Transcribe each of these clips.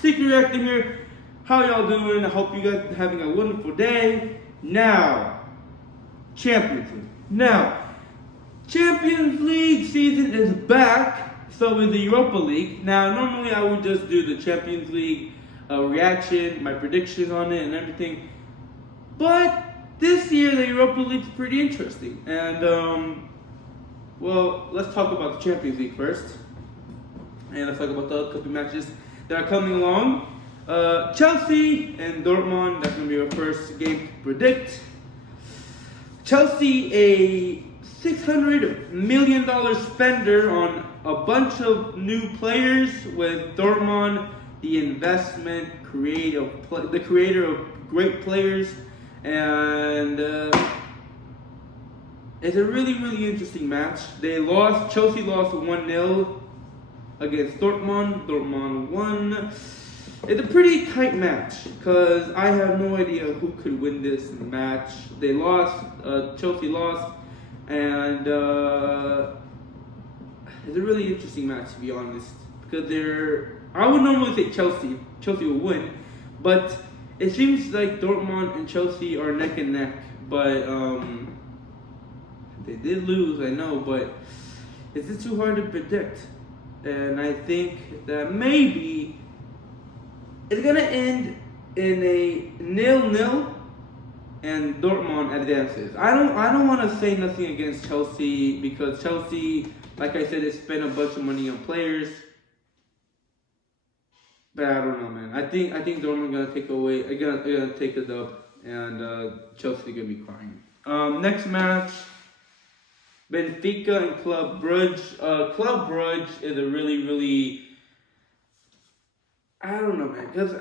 Secret Reactor here. How y'all doing? I hope you guys are having a wonderful day. Now, Champions League. Now, Champions League season is back. So is the Europa League. Now, normally I would just do the Champions League reaction, my predictions on it, and everything. But this year the Europa League's pretty interesting. And well, let's talk about the Champions League first. And let's talk about the upcoming matches that are coming along. Chelsea and Dortmund, that's going to be our first game to predict. Chelsea, a $600 million spender on a bunch of new players, with Dortmund, the the creator of great players. And it's a really, really interesting match. Chelsea lost 1-0 against Dortmund. Dortmund won. It's a pretty tight match because I have no idea who could win this match. They lost. Chelsea lost, and it's a really interesting match, to be honest. Because I would normally say Chelsea will win, but it seems like Dortmund and Chelsea are neck and neck. But they did lose, I know, but it's just too hard to predict. And I think that maybe it's gonna end in a 0-0, and Dortmund advances. I don't want to say nothing against Chelsea because Chelsea, like I said, they spent a bunch of money on players. But I don't know, man. I think Dortmund gonna gonna take the dub, and Chelsea gonna be crying. Next match. Benfica and Club Brugge. Club Brugge is a really, really, I don't know, man, because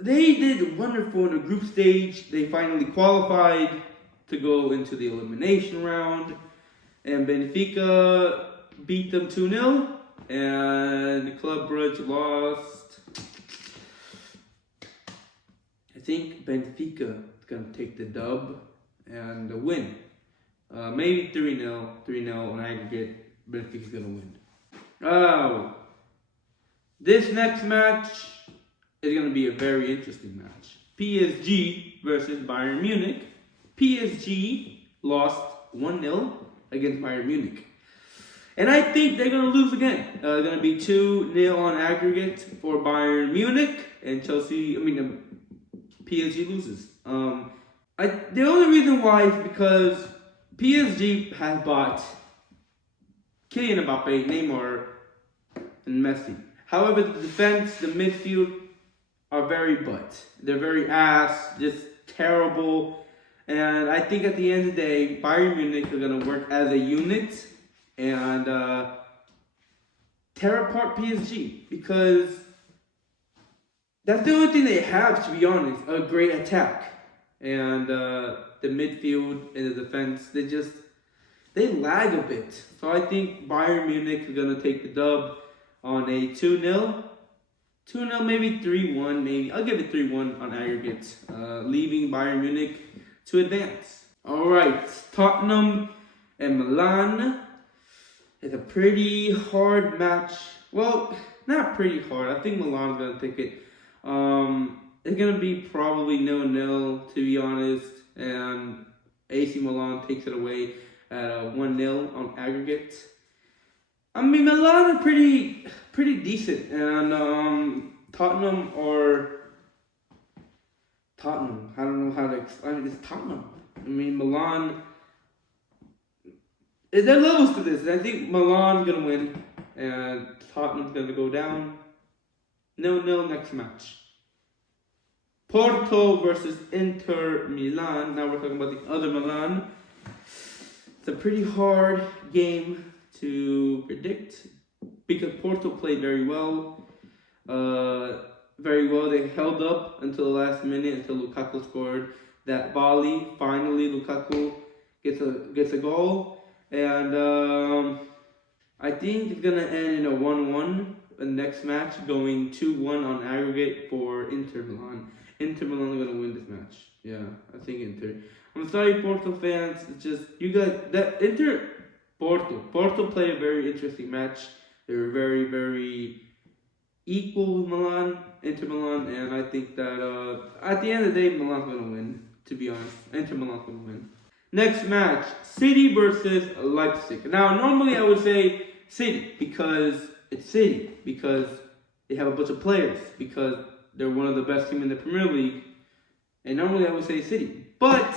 they did wonderful in the group stage. They finally qualified to go into the elimination round, and Benfica beat them 2-0, and Club Brugge lost. I think Benfica is going to take the dub and the win. Maybe 3-0 on aggregate. Benfica's gonna win. Oh, this next match is gonna be a very interesting match. PSG versus Bayern Munich. PSG lost 1-0 against Bayern Munich, and I think they're gonna lose again. Gonna be 2-0 on aggregate for Bayern Munich, and PSG loses. The only reason why is because PSG has bought Kylian Mbappe, Neymar, and Messi. However, the defense, the midfield are very butt. They're very ass, just terrible. And I think at the end of the day, Bayern Munich are going to work as a unit and tear apart PSG, because that's the only thing they have, to be honest, a great attack. And the midfield and the defense, they lag a bit. So I think Bayern Munich is going to take the dub on a 2-0. 2-0, maybe 3-1, maybe. I'll give it 3-1 on aggregate, leaving Bayern Munich to advance. All right, Tottenham and Milan. It's a pretty hard match. Well, not pretty hard. I think Milan's going to take it. It's going to be probably 0-0, to be honest. And AC Milan takes it away at 1-0 on aggregate. I mean, Milan are pretty decent, and Tottenham. I don't know how to explain it. It's Tottenham. I mean, Milan. There are levels to this, and I think Milan's gonna win, and Tottenham's gonna go down. 0-0 next match. Porto versus Inter Milan. Now we're talking about the other Milan. It's a pretty hard game to predict because Porto played very well. They held up until the last minute, until Lukaku scored that volley. Finally, Lukaku gets a goal, and I think it's gonna end in a 1-1. The next match going 2-1 on aggregate for Inter Milan. Inter Milan are gonna win this match. Yeah, I think Inter. I'm sorry, Porto fans. It's just you guys that Porto played a very interesting match. They were very, very equal with Milan, Inter Milan, and I think that at the end of the day, Milan's gonna win. To be honest, Inter Milan's gonna win. Next match, City versus Leipzig. Now, normally I would say City because it's City because they have a bunch of players because they're one of the best teams in the Premier League, and normally I would say City, but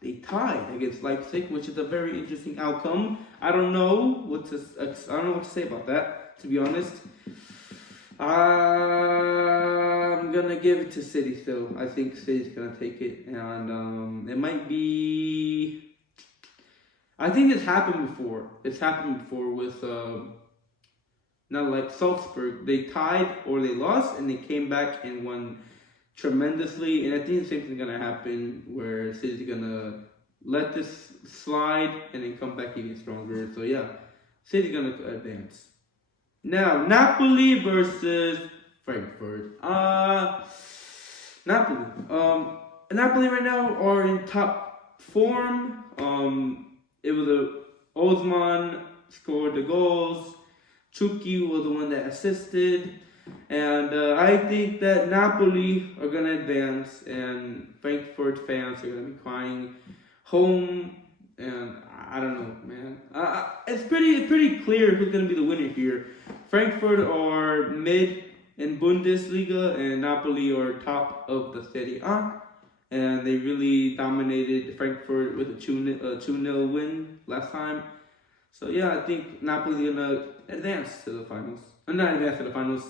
they tied against Leipzig, which is a very interesting outcome. I don't know what to say about that, to be honest. I'm gonna give it to City still. I think City's gonna take it, and it might be. I think it's happened before. It's happened before with not like Salzburg. They tied or they lost, and they came back and won tremendously. And I think the same thing's gonna happen where City's gonna let this slide and then come back even stronger. So yeah, City's gonna advance. Now, Napoli versus Frankfurt. Napoli. Napoli right now are in top form. It was Osman scored the goals. Chucky was the one that assisted. And I think that Napoli are going to advance. And Frankfurt fans are going to be crying home. And I don't know, man. It's pretty clear who's going to be the winner here. Frankfurt are mid in Bundesliga, and Napoli are top of the Serie A. And they really dominated Frankfurt with a 2-0 win last time. So yeah, I think Napoli gonna advance to the finals. Not advance to the finals,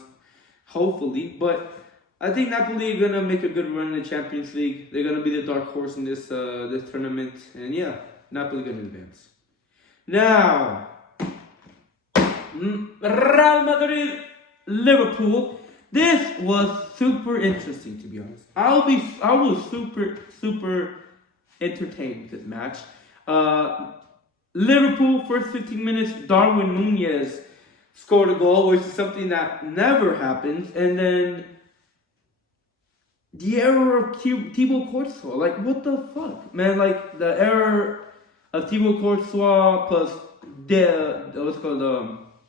hopefully, but I think Napoli are gonna make a good run in the Champions League. They're gonna be the dark horse in this tournament, and yeah, Napoli gonna advance. Now, Real Madrid, Liverpool. This was super interesting, to be honest. I was super entertained with this match. Liverpool, first 15 minutes, Darwin Nunez scored a goal, which is something that never happens. And then the error of Thibaut Courtois. Like, what the fuck? Man, like, the error of Thibaut Courtois plus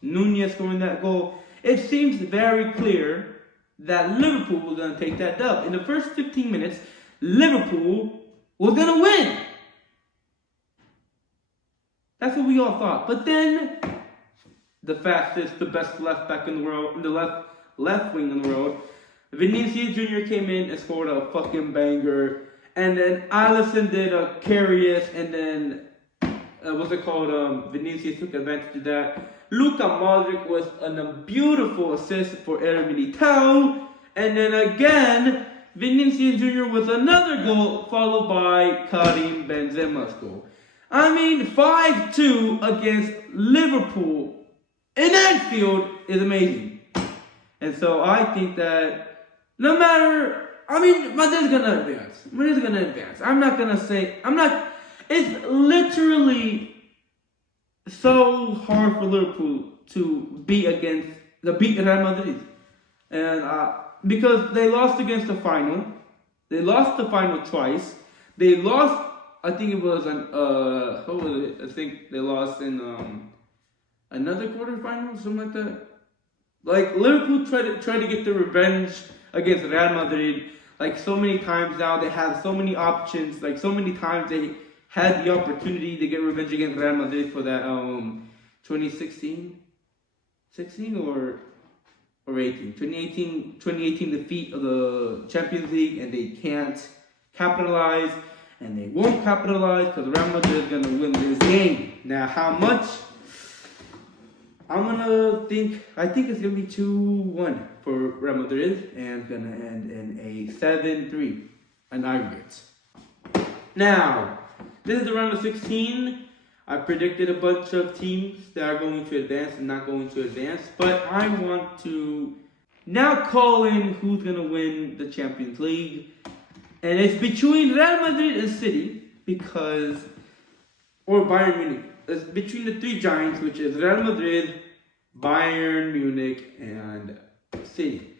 Nunez scoring that goal. It seems very clear that Liverpool was going to take that dub. In the first 15 minutes, Liverpool was going to win. That's what we all thought. But then, the fastest, the best left back in the world, the left wing in the world, Vinicius Jr. came in and scored a fucking banger. And then Alisson did a Karius, and then, Vinicius took advantage of that. Luka Modric with a beautiful assist for Eder Militao. And then again, Vinicius Jr. with another goal, followed by Karim Benzema's goal. I mean, 5-2 against Liverpool in Anfield is amazing. And so I think that Madrid's gonna advance. It's literally so hard for Liverpool to beat Real Madrid. And because they lost against the final. They lost the final twice. They lost, I think it was I think they lost in another quarterfinal, something like that. Like, Liverpool tried to get the revenge against Real Madrid. Like, so many times now, they have so many options. Like, so many times they had the opportunity to get revenge against Real Madrid for that 2016 or 18? 2018 defeat of the Champions League, and they can't capitalize, and they won't capitalize because Real Madrid is going to win this game. Now, how much? I think it's going to be 2-1 for Real Madrid, and it's going to end in a 7-3, an aggregate. Now, this is the round of 16. I predicted a bunch of teams that are going to advance and not going to advance, but I want to now call in who's going to win the Champions League. And it's between Real Madrid and City, or Bayern Munich. It's between the three giants, which is Real Madrid, Bayern Munich, and City.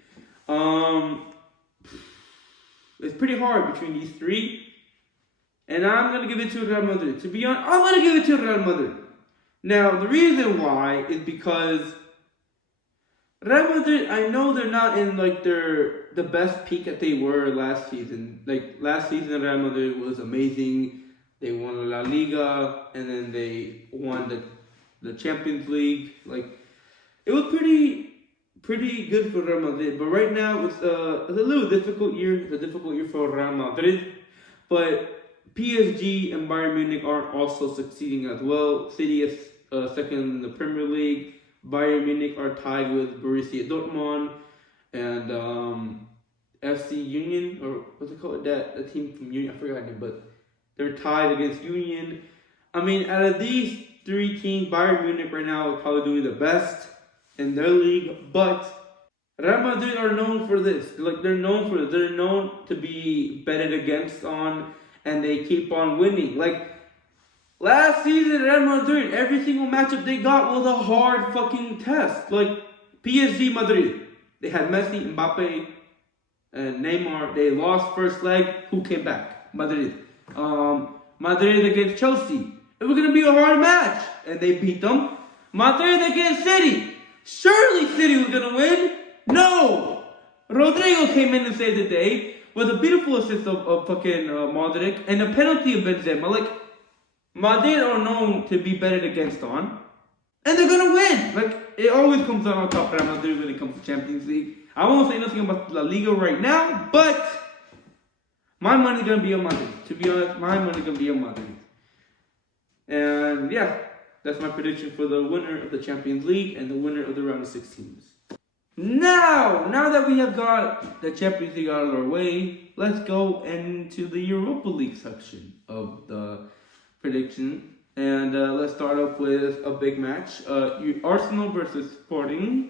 It's pretty hard between these three. And I'm going to give it to Real Madrid. To be honest, I'm going to give it to Real Madrid. Now, the reason why is because Real Madrid, I know they're not in like the best peak that they were last season. Like last season, Real Madrid was amazing. They won La Liga and then they won the Champions League. Like it was pretty good for Real Madrid. But right now it's a little difficult year. It's a difficult year for Real Madrid. But PSG and Bayern Munich aren't also succeeding as well. City is second in the Premier League. Bayern Munich are tied with Borussia Dortmund and FC Union, or what's it called? That a team from Union, I forgot it, but they're tied against Union. I mean, out of these three teams, Bayern Munich right now is probably doing the best in their league, but Real Madrid are known for this. Like they're known for this. They're known to be betted against on, and they keep on winning. Like last season, Real Madrid, every single matchup they got was a hard fucking test. Like PSG Madrid, they had Messi, Mbappe, and Neymar. They lost first leg. Who came back? Madrid. Madrid against Chelsea. It was gonna be a hard match, and they beat them. Madrid against City. Surely City was gonna win. No! Rodrigo came in and saved the day with a beautiful assist of fucking Modric and a penalty of Benzema. Like, Madrid are known to be betted against on, and they're gonna win. Like, it always comes out on top of Real Madrid when it comes to Champions League. I won't say nothing about La Liga right now, but my money's gonna be on Madrid. To be honest, my money's gonna be on Madrid. And yeah, that's my prediction for the winner of the Champions League and the winner of the round of 16s. Now that we have got the Champions League out of our way, let's go into the Europa League section of the prediction. And let's start off with a big match. Arsenal versus Sporting.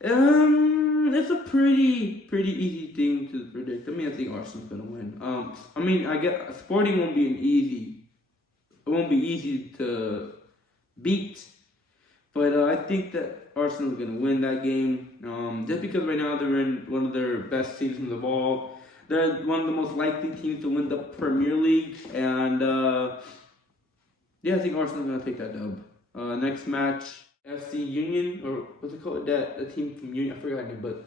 It's a pretty easy thing to predict. I mean, I think Arsenal's gonna win. I mean, I get Sporting won't be it won't be easy to beat, but I think that Arsenal's gonna win that game. Just because right now they're in one of their best seasons of all. They're one of the most likely teams to win the Premier League, and yeah, I think Arsenal's gonna take that dub. Next match, FC Union, or what's it called? That a team from Union, I forgot it, but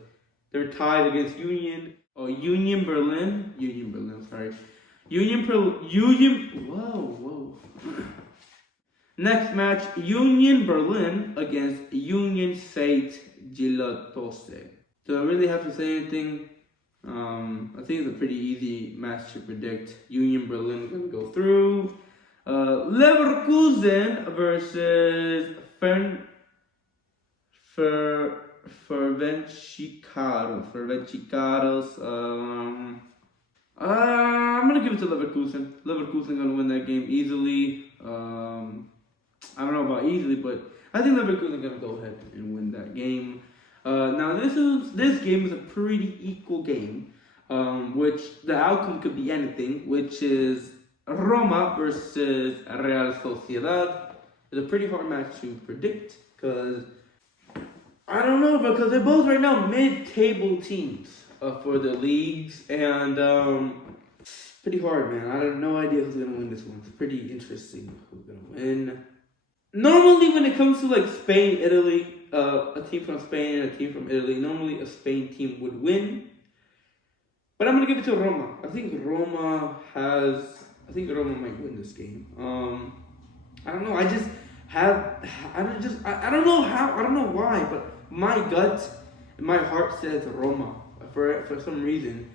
they're tied against Union. Oh, Union Berlin. Sorry. Whoa. Next match, Union Berlin against Union Saint Gilloise. Do I really have to say anything? I think it's a pretty easy match to predict. Union Berlin is gonna go through. Leverkusen versus Ferencváros. I'm gonna give it to Leverkusen. Leverkusen gonna win that game easily. I don't know about easily, but I think Leverkusen gonna go ahead and win that game. Now this game is a pretty equal game, which the outcome could be anything, which is Roma versus Real Sociedad. It's a pretty hard match to predict because I don't know, because they're both right now mid-table teams for the leagues, and pretty hard, man. I have no idea who's gonna win this one. It's pretty interesting who's gonna win. Normally, when it comes to like Spain, Italy, a team from Spain and a team from Italy, normally a Spain team would win. But I'm gonna give it to Roma. I think Roma might win this game. I don't know. I don't know how. I don't know why, but my gut, my heart says Roma for some reason.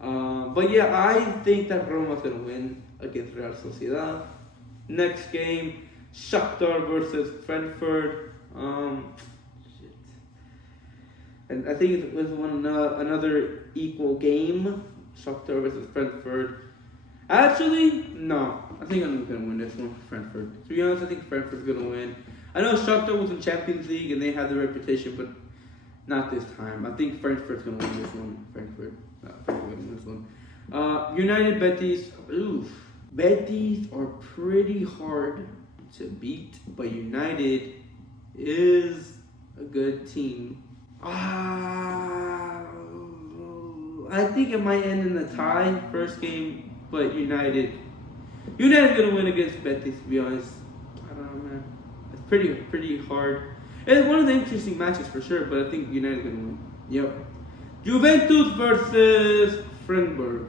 But yeah, I think that Roma's gonna win against Real Sociedad. Next game, Shakhtar versus Frankfurt. Shit. And I think it was another equal game. Shakhtar versus Frankfurt. Actually, no. I think I'm gonna win this one, Frankfurt. To be honest, I think Frankfurt's gonna win. I know Shakhtar was in Champions League and they have the reputation, but not this time. I think Frankfurt's gonna win this one. Frankfurt's gonna win this one. United Betis. Oof. Betis are pretty hard to beat, but United is a good team. I think it might end in a tie, first game, but United's gonna win against Betis, to be honest. I don't know, man. It's pretty hard. It's one of the interesting matches for sure, but I think United's gonna win. Yep. Juventus versus Freiburg.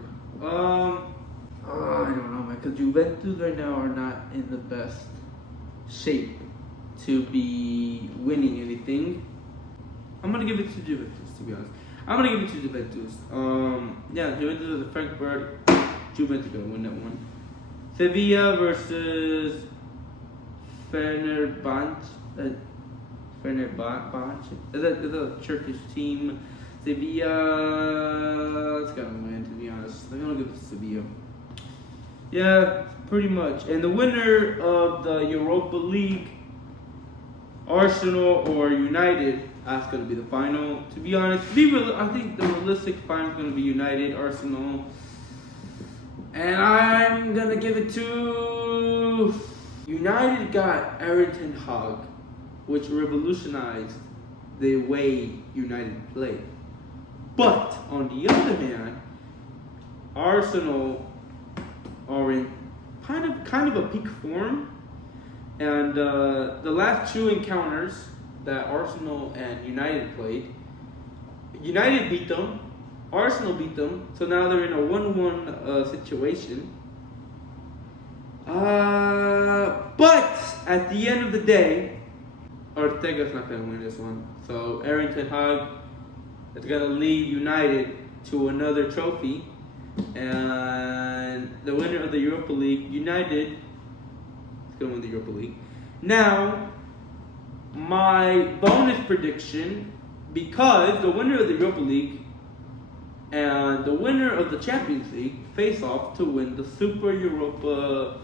I don't know, man, because Juventus right now are not in the best shape to be winning anything. I'm gonna give it to Juventus, to be honest. I'm gonna give it to Juventus. Yeah, Juventus is the Frankfurt. Juventus gonna win that one. Sevilla versus Fenerbahce. Fenerbahce. It's a Turkish team. Sevilla is gonna win, to be honest. I'm gonna give it to Sevilla. Yeah, pretty much. And the winner of the Europa League, Arsenal or United, that's going to be the final. To be honest, I think the realistic final is going to be United, Arsenal. And I'm going to give it to United. Got Ten Hag, which revolutionized the way United played. But on the other hand, Arsenal are in kind of a peak form, and the last two encounters that Arsenal and United played, United beat them, Arsenal beat them, so now they're in a 1-1 situation. But at the end of the day, Ortega's not gonna win this one. So Ten Hag is gonna lead United to another trophy. And the winner of the Europa League, United, is going to win the Europa League. Now, my bonus prediction, because the winner of the Europa League and the winner of the Champions League face off to win the Super UEFA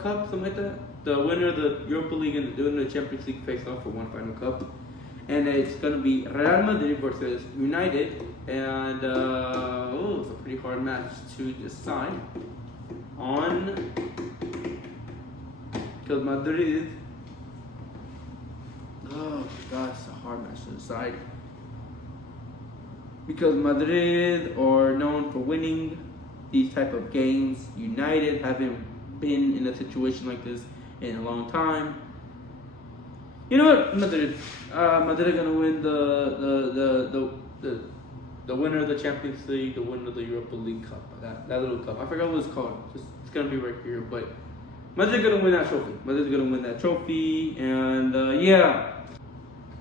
Cup, something like that. The winner of the Europa League and the winner of the Champions League face off for one final cup. And it's going to be Real Madrid versus United. And it's a pretty hard match to decide on, because Madrid, oh gosh, it's a hard match to decide, because Madrid are known for winning these type of games. United haven't been in a situation like this in a long time. You know what, Madrid are gonna win the winner of the Champions League, the winner of the Europa League Cup, that little cup. I forgot what it's called. It's gonna be right here, but Madrid's gonna win that trophy. Madrid's gonna win that trophy, and yeah.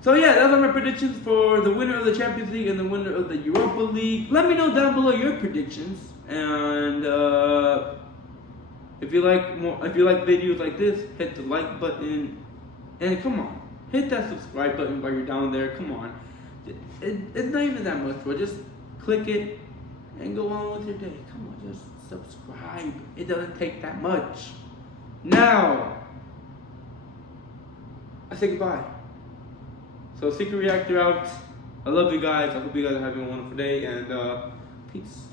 So yeah, those are my predictions for the winner of the Champions League and the winner of the Europa League. Let me know down below your predictions, and if you like videos like this, hit the like button, and come on, hit that subscribe button while you're down there. Come on. It's not even that much, bro. Just click it and go on with your day. Come on, just subscribe. It doesn't take that much. Now, I say goodbye. So, Secret Reactor out. I love you guys. I hope you guys are having a wonderful day, and peace.